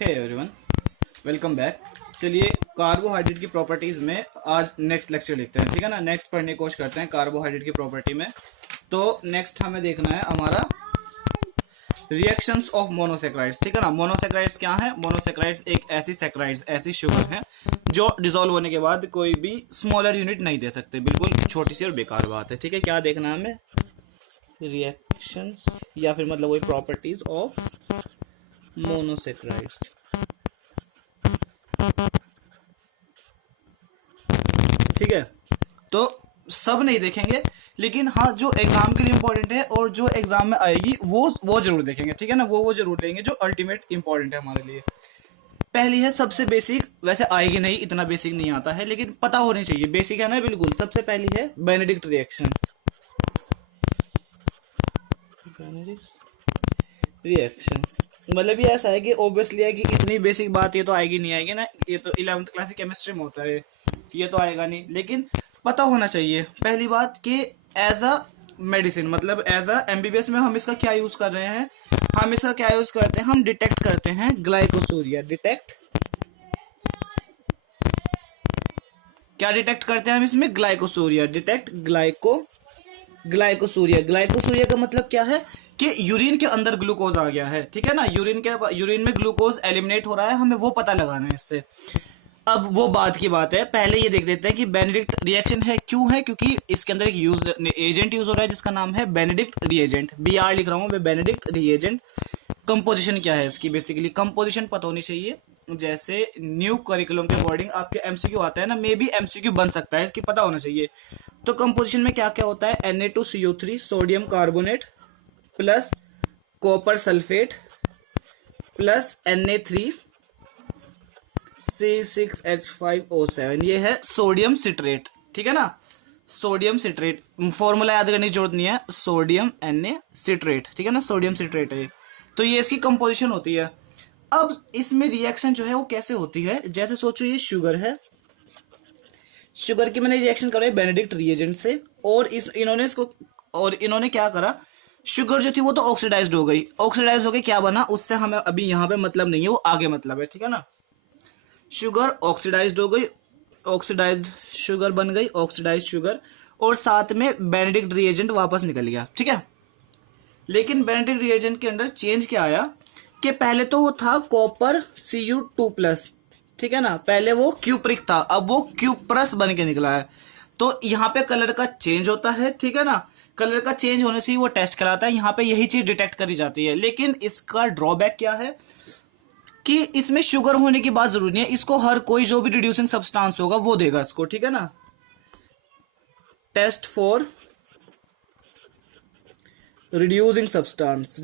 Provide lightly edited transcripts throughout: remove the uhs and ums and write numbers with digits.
हे everyone, welcome back. चलिए carbohydrate की properties में आज नेक्स्ट लेक्चर लिखते हैं, ठीक है ना। नेक्स्ट पढ़ने की कोशिश करते हैं कार्बोहाइड्रेट की प्रॉपर्टी में। तो नेक्स्ट हमें देखना है हमारा रिएक्शंस ऑफ मोनोसेक्राइड्स, ठीक है ना। मोनोसेक्राइड्स क्या है? मोनोसेक्राइड्स एक ऐसी सेक्राइड्स, ऐसी शुगर है जो डिसॉल्व होने के बाद कोई भी स्मॉलर यूनिट नहीं दे सकते। बिल्कुल छोटी सी और बेकार बात है, ठीक है। क्या देखना है हमें? रिएक्शंस या फिर मतलब वही प्रॉपर्टीज ऑफ मोनोसेक्राइड्स, ठीक है। तो सब नहीं देखेंगे, लेकिन हाँ जो एग्जाम के लिए इंपॉर्टेंट है और जो एग्जाम में आएगी वो जरूर देखेंगे, ठीक है ना। वो जरूर देंगे जो अल्टीमेट इंपॉर्टेंट है हमारे लिए। पहली है सबसे बेसिक, वैसे आएगी नहीं, इतना बेसिक नहीं आता है, लेकिन पता होनी चाहिए, बेसिक है ना बिल्कुल। सबसे पहली है बेनेडिक्ट रिएक्शन। रिएक्शन मतलब ये ऐसा है कि ऑब्वियसली है कि इतनी बेसिक बात ये तो आएगी नहीं आएगी ना, ये तो 11वीं क्लास की केमिस्ट्री में होता है, ये तो आएगा नहीं, लेकिन पता होना चाहिए। पहली बात कि एज अ मेडिसिन, मतलब एज अ एमबीबीएस में हम इसका क्या यूज कर रहे हैं? हम इसका क्या यूज करते हैं? हम डिटेक्ट करते हैं ग्लाइकोसूरिया। क्या डिटेक्ट करते हैं हम इसमें? ग्लाइकोसूरिया। Detect glycosuria. ग्लाइकोसूरिया का मतलब क्या है कि यूरिन के अंदर ग्लूकोज आ गया है, ठीक है ना। यूरिन में ग्लूकोज एलिमिनेट हो रहा है, हमें वो पता लगाना है इससे। अब वो बात की बात है, पहले ये देख लेते हैं कि बेनेडिक्ट रिएक्शन है क्यों है, क्योंकि इसके अंदर एक एजेंट यूज हो रहा है जिसका नाम है बेनेडिक्ट रिएजेंट। BR लिख रहा हूं मैं, बेनेडिक्ट रिएजेंट। कंपोजिशन क्या है इसकी? बेसिकली कंपोजिशन पता होनी चाहिए। जैसे न्यू करिकुलम के अकॉर्डिंग आपके एमसीक्यू आता है ना, मे बी एमसीक्यू बन सकता है, इसकी पता होना चाहिए। तो कंपोजिशन में क्या क्या होता है? Na2CO3 sodium carbonate plus copper sulphate plus Na3 C6H5O7, ये है सोडियम सिट्रेट, ठीक है ना। सोडियम सिट्रेट, फॉर्मूला याद करने की जरूरत नहीं है, सोडियम Na सिट्रेट, ठीक है ना, सोडियम सिट्रेट है। तो ये इसकी कंपोजिशन होती है। अब इसमें रिएक्शन जो है वो कैसे होती है? जैसे सोचो ये शुगर है, शुगर की मैंने रिएक्शन कराई बेनेडिक्ट रिएजेंट से, और इन्होंने क्या करा? शुगर जो थी वो तो ऑक्सीडाइज्ड हो गई। ऑक्सीडाइज हो गई, क्या बना? उससे हमें अभी यहां पे मतलब नहीं है, वो आगे मतलब है, ठीक है ना। शुगर ऑक्सीडाइज्ड हो गई, ऑक्सीडाइज शुगर बन गई, ऑक्सीडाइज शुगर, और साथ में बेनेडिक्ट रिएजेंट वापस निकल गया, ठीक है। लेकिन बेनेडिक्ट रिएजेंट के अंदर चेंज क्या आया कि पहले तो वो था कॉपर Cu2+, ठीक है ना। पहले वो क्यूप्रिक था, अब वो क्यूप्रस बन के निकला है। तो यहाँ पे कलर का चेंज होता है, ठीक है ना। कलर का चेंज होने से ही वो टेस्ट कराता है, यहाँ पे यही चीज डिटेक्ट करी जाती है। लेकिन इसका ड्रॉबैक क्या है कि इसमें शुगर होने की बात जरूरी नहीं है, इसको हर कोई जो भी रिड्यूसिंग सब्सटेंस होगा वो देगा इसको, ठीक है ना। टेस्ट फॉर रिड्यूसिंग सब्सटेंस,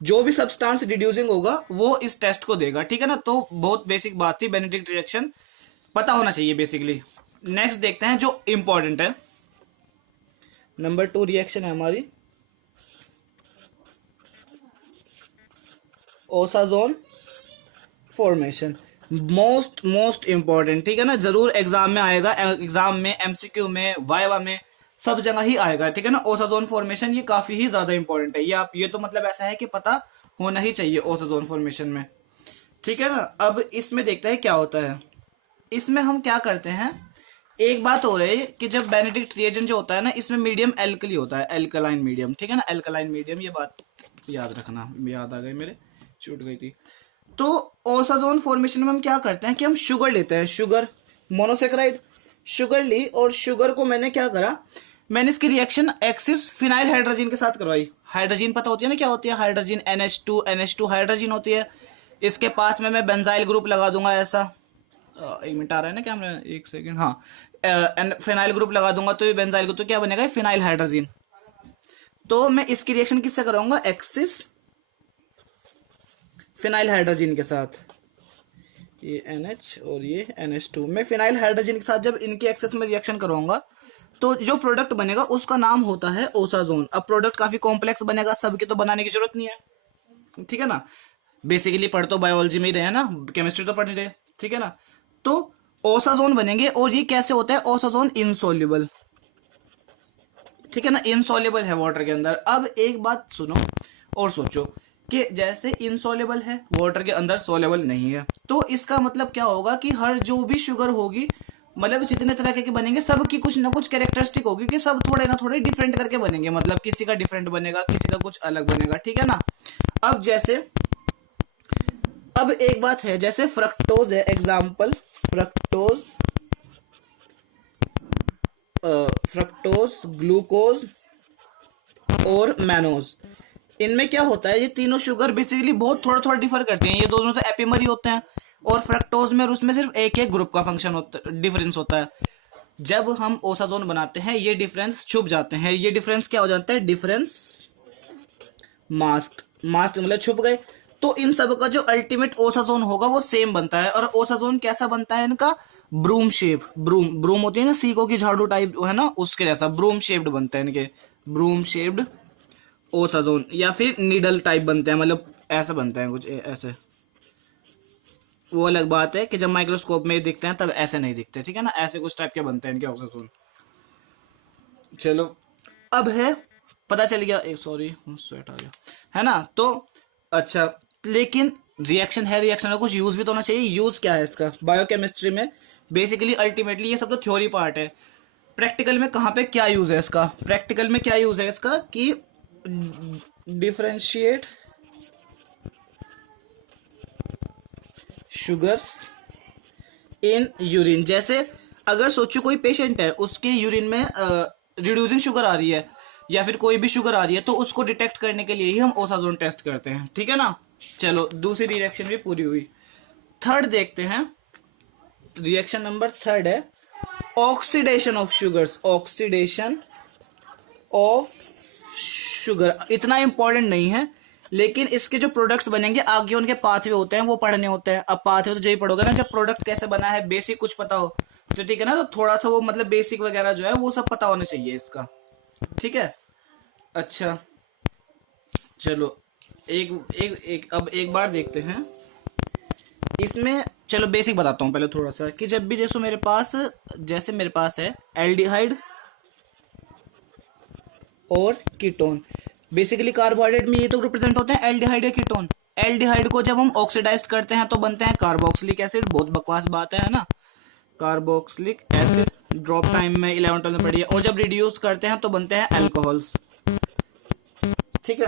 जो भी सब्सटेंस रिड्यूसिंग होगा वो इस टेस्ट को देगा, ठीक है ना। तो बहुत बेसिक बात थी, बेनेडिक्ट रिएक्शन पता होना चाहिए बेसिकली। नेक्स्ट देखते हैं जो इंपॉर्टेंट है, नंबर 2 रिएक्शन है हमारी ओसाजोन फॉर्मेशन। मोस्ट इंपॉर्टेंट, ठीक है ना। जरूर एग्जाम में आएगा, एग्जाम में, एमसीक्यू में, वाइवा में, सब जगह ही आएगा, ठीक है ना। ओसाजोन फॉर्मेशन ये काफी ही ज्यादा इंपॉर्टेंट है, ये तो मतलब ऐसा है कि पता होना ही चाहिए ओसाजोन फॉर्मेशन में, ठीक है ना। अब इसमें देखते हैं क्या होता है। इसमें हम क्या करते हैं, एक बात हो रही है कि जब बेनेडिक्ट रिएजेंट जो होता है ना, इसमें मीडियम एल्कली होता है, एल्कलाइन मीडियम, ठीक है ना, एल्कलाइन मीडियम। ये बात याद रखना, याद आ गई मेरे, छूट गई थी। तो ओसाजोन फॉर्मेशन में हम क्या करते हैं कि हम शुगर लेते हैं, शुगर मोनोसेक्राइड, शुगर ली, और शुगर को मैंने क्या करा, मैंने इसकी रिएक्शन एक्सिस फिनाइल हाइड्रोजन के साथ करवाई। हाइड्रोजन पता होती है ना क्या होती है? हाइड्रोजन NH2 हाइड्रोजन होती है। इसके पास में मैं बेंजाइल ग्रुप लगा दूंगा ऐसा, एक मिनट आ रहा है ना कैमरा, एक सेकेंड, हाँ। फिनाइल ग्रुप लगा दूंगा तो ये बेंजाइल ग्रुप, तो क्या बनेगा? Phenyl hydrogen. तो मैं इसकी रिएक्शन किससे कराऊंगा? एक्सिस फिनाइल हाइड्रोजन के साथ, ये NH और ये NH2। मैं फिनाइल हाइड्रोजन के साथ जब इनकी एक्सेस में रिएक्शन करूंगा तो जो प्रोडक्ट बनेगा उसका नाम होता है ओसाजोन। अब प्रोडक्ट काफी कॉम्प्लेक्स बनेगा, सबके तो बनाने की जरूरत नहीं है, ठीक है ना। बेसिकली पढ़ तो बायोलॉजी में ही रहे ना, केमिस्ट्री तो पढ़ नहीं रहे, ठीक है ना। तो ओसाजोन बनेंगे, और ये कैसे होता है? ओसाजोन इनसोल्यूबल, ठीक है ना, इनसॉल्युबल है वाटर के अंदर। अब एक बात सुनो और सोचो कि जैसे इनसॉल्युबल है, वाटर के अंदर सॉल्युबल नहीं है। तो इसका मतलब क्या होगा कि हर जो भी शुगर होगी, मतलब जितने तरह के बनेंगे सब की कुछ ना कुछ कैरेक्टरिस्टिक होगी कि सब थोड़े ना थोड़े डिफरेंट करके बनेंगे, मतलब किसी का डिफरेंट बनेगा, किसी का कुछ अलग बनेगा, ठीक है ना। अब जैसे अब एक बात है, जैसे फ्रक्टोज है, एग्जाम्पल फ्रक्टोज, ग्लूकोज और मैनोज, इनमें क्या होता है, ये तीनों शुगर बेसिकली बहुत थोड़ा थोड़ा डिफर करते हैं, ये दोनों से एपिमर ही होते हैं, और फ्रक्टोज में और उसमें सिर्फ एक एक ग्रुप का फंक्शन होता, डिफरेंस होता है। जब हम ओसाजोन बनाते हैं ये डिफरेंस छुप जाते हैं, ये डिफरेंस क्या हो जाता है, डिफरेंस मास्क, मास्क मतलब छुप गए। तो इन सब का जो अल्टीमेट ओसाजोन होगा वो सेम बनता है। और ओसाजोन कैसा बनता है इनका, ब्रूम शेप, ब्रूम होती है ना सीको की झाड़ू टाइप है ना, उसके जैसा ब्रूम शेप्ड बनता है इनके, ब्रूम शेप्ड ओसाजोन, या फिर नीडल टाइप बनते हैं, मतलब ऐसा बनता है कुछ ऐसे। वो अलग बात है कि जब माइक्रोस्कोप में दिखते हैं तब ऐसे नहीं दिखते, ठीक है ना, ऐसे कुछ टाइप के बनते हैं इनके ओसाजोन। चलो अब है, पता चल गया, सॉरी स्वेट आ गया, है ना। तो अच्छा, लेकिन रिएक्शन है, रिएक्शन का कुछ यूज भी तो होना चाहिए। यूज क्या है इसका बायोकेमिस्ट्री में, बेसिकली अल्टीमेटली ये सब तो थ्योरी पार्ट है। प्रैक्टिकल में कहाँ पे क्या यूज है इसका, प्रैक्टिकल में क्या यूज है इसका कि डिफरेंशिएट शुगर इन यूरिन। जैसे अगर सोचो कोई पेशेंट है, उसके यूरिन में रिड्यूसिंग शुगर आ रही है या फिर कोई भी शुगर आ रही है, तो उसको डिटेक्ट करने के लिए ही हम ओसाजोन टेस्ट करते हैं, ठीक है ना। चलो दूसरी रिएक्शन भी पूरी हुई, थर्ड देखते हैं। रिएक्शन नंबर थर्ड है oxidation of sugars, oxidation of sugar. इतना इंपॉर्टेंट नहीं है, लेकिन इसके जो प्रोडक्ट्स बनेंगे आगे उनके पाथवे होते हैं, वो पढ़ने होते हैं। अब पाथवे तो यही पढ़ोगे ना, जब प्रोडक्ट कैसे बना है, बेसिक कुछ पता हो तो ठीक है ना, तो थोड़ा सा वो मतलब बेसिक वगैरह जो है वो सब पता होना चाहिए इसका, ठीक है। अच्छा चलो अब एक बार देखते हैं इसमें। चलो बेसिक बताता हूं पहले थोड़ा सा, कि जब भी जैसे मेरे पास है एल्डिहाइड और कीटोन, बेसिकली कार्बोहाइड्रेट में ये तो रिप्रेजेंट होते हैं एल्डिहाइड या कीटोन। एल्डिहाइड को जब हम ऑक्सीडाइज करते हैं तो बनते हैं कार्बोक्सिलिक एसिड, बहुत बकवास बात है ना, कार्बोक्सिलिक एसिड, ड्रॉप टाइम में 11 में पढ़ी है। और जब रिड्यूस करते हैं तो बनते हैं अल्कोहल्स, ठीक है।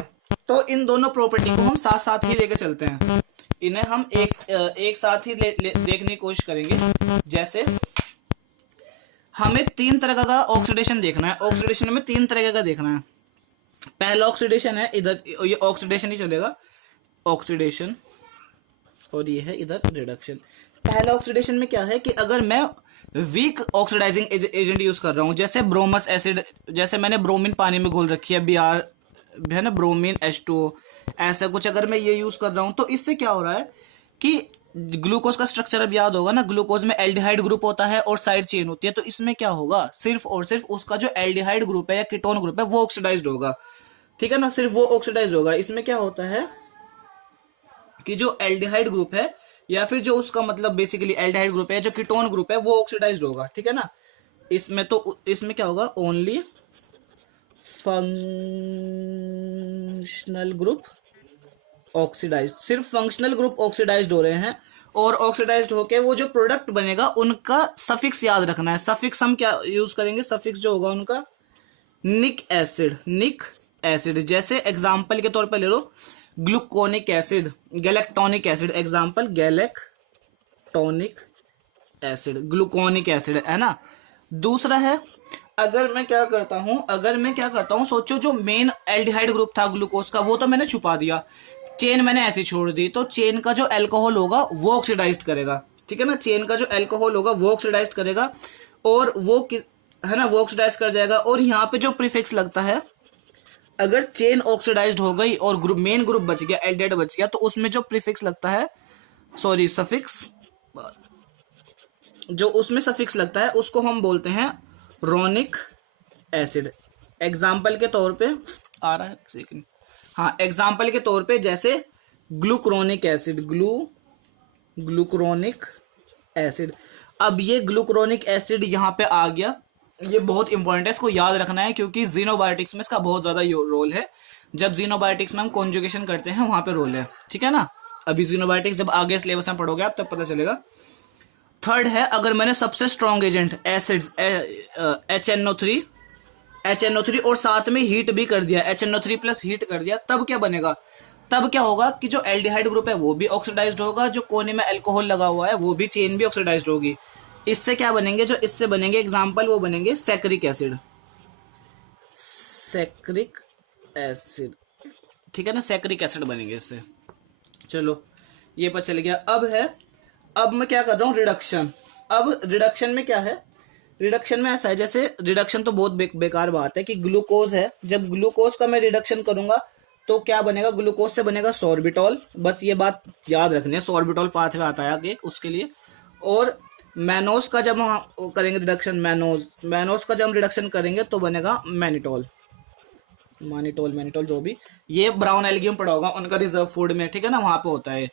तो इन दोनों प्रॉपर्टी को हम साथ साथ ही लेके चलते हैं, इन्हें हम एक साथ ही देखने की कोशिश करेंगे। जैसे हमें 3 तरह का ऑक्सीडेशन देखना है, ऑक्सीडेशन में 3 तरह का देखना है। पहला ऑक्सीडेशन है इधर, ये ऑक्सीडेशन ही चलेगा, ऑक्सीडेशन, और ये है इधर रिडक्शन। पहला ऑक्सीडेशन में क्या है कि अगर मैं वीक ऑक्सीडाइजिंग एजेंट यूज कर रहा हूं, जैसे ब्रोमस एसिड, जैसे मैंने ब्रोमीन पानी में घोल रखी है, Br है ना, ब्रोमीन H2O, ऐसा कुछ अगर मैं ये यूज कर रहा हूं, तो इससे क्या हो रहा है कि ग्लूकोज का स्ट्रक्चर अब याद होगा ना, ग्लूकोज में एल्डिहाइड ग्रुप होता है और साइड चेन होती है। तो इसमें क्या होगा, सिर्फ और सिर्फ उसका जो एल्डिहाइड ग्रुप है या कीटोन ग्रुप है वो ऑक्सीडाइज्ड होगा, ठीक है ना, सिर्फ वो ऑक्सीडाइज होगा। इसमें क्या होता है कि जो एल्डिहाइड ग्रुप है या फिर जो उसका मतलब बेसिकली एल्डिहाइड ग्रुप है, जो कीटोन ग्रुप है वो ऑक्सीडाइज्ड होगा, ठीक है ना। इसमें तो इसमें क्या होगा, ओनली फंक्शनल ग्रुप ऑक्सीडाइज्ड, सिर्फ फंक्शनल ग्रुप ऑक्सीडाइज्ड हो रहे हैं। और ऑक्सीडाइज्ड होके वो जो प्रोडक्ट बनेगा उनका सफिक्स याद रखना है। सफिक्स हम क्या यूज करेंगे, सफिक्स जो होगा उनका निक एसिड, निक एसिड। जैसे एग्जांपल के तौर पर ले लो gluconic acid, galactonic acid, example galactonic acid, gluconic acid, है ना। दूसरा है, अगर मैं क्या करता हूं, सोचो जो मेन एल्डिहाइड ग्रुप था ग्लूकोज का वो तो मैंने छुपा दिया, चेन मैंने ऐसी छोड़ दी, तो चेन का जो अल्कोहल होगा वो ऑक्सीडाइज्ड करेगा, ठीक है ना। चेन का जो अल्कोहल होगा वो ऑक्सीडाइज्ड करेगा और वो है ना, वो ऑक्सीडाइज कर जाएगा। और यहाँ पे जो प्रीफिक्स लगता है, अगर चेन ऑक्सीडाइज्ड हो गई और ग्रुप मेन ग्रुप बच गया, एल्डिहाइड बच गया, तो उसमें जो प्रीफिक्स लगता है, सॉरी सफिक्स, जो उसमें सफिक्स लगता है उसको हम बोलते हैं रोनिक एसिड। एग्जाम्पल के तौर पे आ रहा है, सेकंड, हाँ, एग्जाम्पल के तौर पे जैसे ग्लूक्रोनिक एसिड, ग्लूक्रोनिक एसिड। अब ये ग्लूक्रोनिक एसिड यहां पे आ गया, ये बहुत इंपॉर्टेंट है, इसको याद रखना है क्योंकि जीनोबायोटिक्स में इसका बहुत ज्यादा रोल है। जब जीनोबायोटिक्स में हम कॉन्जुगेशन करते हैं वहां पे रोल है, ठीक है ना। अभी जीनोबायोटिक्स जब आगे सिलेबस में पढ़ोगे आप तब पता चलेगा। थर्ड है, अगर मैंने सबसे स्ट्रॉन्ग एजेंट एसिड्स HNO3 और साथ में हीट भी कर दिया, HNO3 प्लस हीट कर दिया, तब क्या बनेगा? तब क्या होगा कि जो एल्डिहाइड ग्रुप है वो भी ऑक्सीडाइज्ड होगा, जो कोने में अल्कोहल लगा हुआ है वो भी चेन भी ऑक्सीडाइज्ड होगी। इससे क्या बनेंगे? जो इससे बनेंगे एग्जाम्पल वो बनेंगे सैक्रिक एसिड, ठीक है ना, सैक्रिक एसिड बनेंगे इससे। चलो ये पता चल गया। अब मैं क्या कर रहा हूँ? रिडक्शन। अब रिडक्शन में क्या है? रिडक्शन में ऐसा है, जैसे रिडक्शन तो बहुत बेकार बात है कि ग्लूकोज है, जब ग्लूकोज का मैं रिडक्शन करूंगा तो क्या बनेगा? ग्लूकोज से बनेगा सॉर्बिटॉल। बस ये बात याद रखनी है, सॉर्बिटॉल पाथवे आता है आगे उसके लिए। और मैनोज का जब हम करेंगे रिडक्शन, मैनोज का जब हम रिडक्शन करेंगे तो बनेगा मैनिटोल, जो भी, ये ब्राउन एल्गी में पड़ा होगा उनका रिजर्व फूड में, ठीक है ना, वहां पे होता है।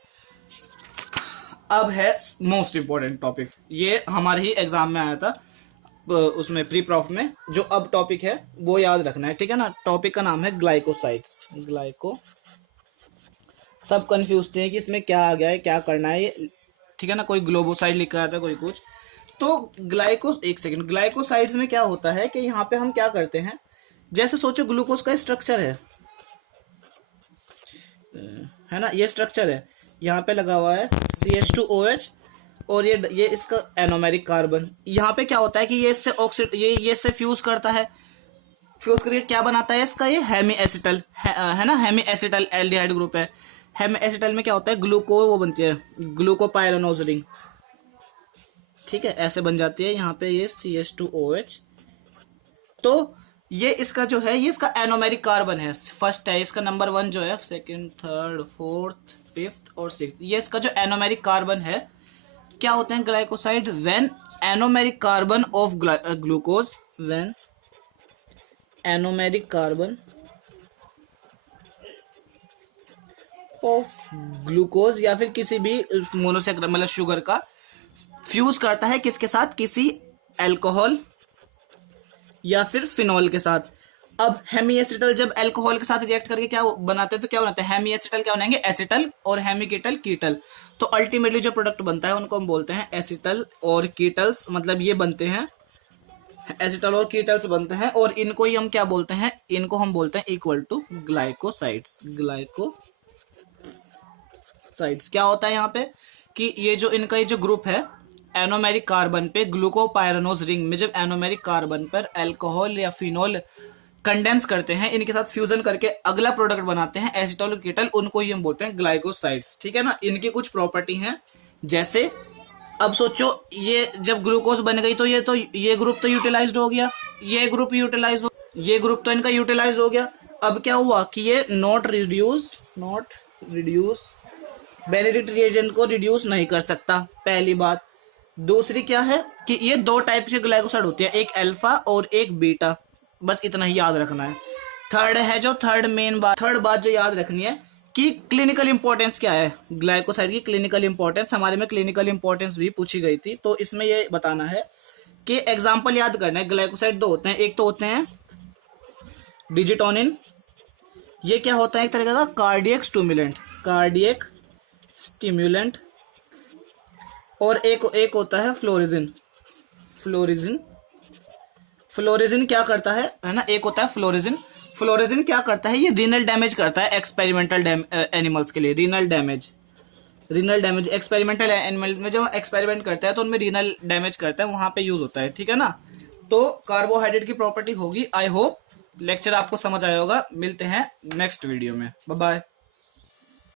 अब है मोस्ट इंपॉर्टेंट टॉपिक, ये हमारे ही एग्जाम में आया था, उसमें प्री प्रॉफ में। जो अब टॉपिक है वो याद रखना है, ठीक है ना। टॉपिक का नाम है ग्लाइकोसाइड्स। सब कंफ्यूज थे कि इसमें क्या आ गया है, क्या करना है, ठीक है ना। कोई ग्लोबोसाइड लिखा आता है, कोई कुछ। तो ग्लाइकोसाइड्स में क्या होता है कि यहाँ पे हम क्या करते हैं, जैसे सोचो ग्लूकोज का स्ट्रक्चर है ना, ये स्ट्रक्चर है, यहाँ पे लगा हुआ है CH2OH और ये इसका एनोमेरिक कार्बन। यहाँ पे क्या होता है कि ये इससे फ्यूज करता है, फ्यूज करके क्या बनाता है इसका? ये हेमी एसिटल है ना, हेमी एसिटल एल्डिहाइड ग्रुप है। हेमी एसिटल में क्या होता है? वो बनती है ग्लूकोपाइरानोज रिंग, ठीक है, ऐसे बन जाती है। यहाँ पे ये CH2OH, तो ये इसका जो है, ये इसका एनोमेरिक कार्बन है, फर्स्ट है इसका, नंबर 1 जो है, सेकंड, थर्ड, फोर्थ, फिफ्थ और सिक्स्थ, ये इसका जो एनोमेरिक कार्बन है। क्या होते हैं glycoside? When anomeric carbon of glucose, when anomeric carbon of glucose या फिर किसी भी मोनोसैकेराइड मतलब शुगर का फ्यूज करता है किसके साथ? किसी अल्कोहल या फिर फिनॉल के साथ। अब हेमी एसिटल जब अल्कोहल के साथ रिएक्ट करके क्या बनाते हैं, तो क्या बनाते हैं? हेमी एसिटल क्या बनाएंगे? एसिटल, और हेमी कीटल कीटल। तो अल्टीमेटली जो प्रोडक्ट बनता है उनको हम बोलते हैं एसिटल और कीटल्स, मतलब ये बनते हैं एसिटल और कीटल्स बनते हैं, और इनको ही हम क्या बोलते हैं? इनको हम बोलते हैं इक्वल टू ग्लाइकोसाइड्स। क्या होता है यहाँ पे कि ये जो इनका ये जो ग्रुप है, एनोमेरिक कार्बन पे ग्लूकोपाइरानोज रिंग में जब एनोमेरिक कार्बन पर अल्कोहल या फिनॉल कंडेंस करते हैं, इनके साथ फ्यूजन करके अगला प्रोडक्ट बनाते हैं एसिटल और कीटल, उनको ही हम बोलते हैं ग्लाइकोसाइड्स, ठीक है ना। इनकी कुछ प्रॉपर्टी हैं, जैसे अब सोचो ये जब ग्लूकोज बन गई तो ये ग्रुप तो यूटिलाइज्ड हो गया, ये ग्रुप तो इनका यूटिलाइज हो गया। अब क्या हुआ कि ये नॉट रिड्यूस बेनेडिक्ट रिएजेंट को रिड्यूस नहीं कर सकता, पहली बात। दूसरी क्या है कि ये दो टाइप के ग्लाइकोसाइड होते हैं, एक अल्फा और एक बीटा, बस इतना ही याद रखना है। थर्ड बात जो याद रखनी है कि क्लिनिकल इंपॉर्टेंस क्या है ग्लाइकोसाइड की। क्लिनिकल इंपॉर्टेंस हमारे में क्लिनिकल इंपॉर्टेंस भी पूछी गई थी, तो इसमें ये बताना है कि एग्जाम्पल याद करना है। ग्लाइकोसाइड दो होते हैं, एक तो होते हैं डिजिटोनिन, ये क्या होता है? एक तरह का कार्डियक स्टिम्युलेंट, और एक होता है फ्लोरिजिन क्या करता है ना, एक होता है फ्लोरिजिन क्या करता है? ये रीनल डैमेज करता है एक्सपेरिमेंटल एनिमल्स के लिए। रीनल डैमेज एक्सपेरिमेंटल एनिमल में जब एक्सपेरिमेंट करता है तो उनमें रीनल डैमेज करता है, वहां पे यूज होता है, ठीक है ना। तो कार्बोहाइड्रेट की प्रॉपर्टी होगी। आई होप लेक्चर आपको समझ आया होगा। मिलते हैं नेक्स्ट वीडियो में, बाय बाय।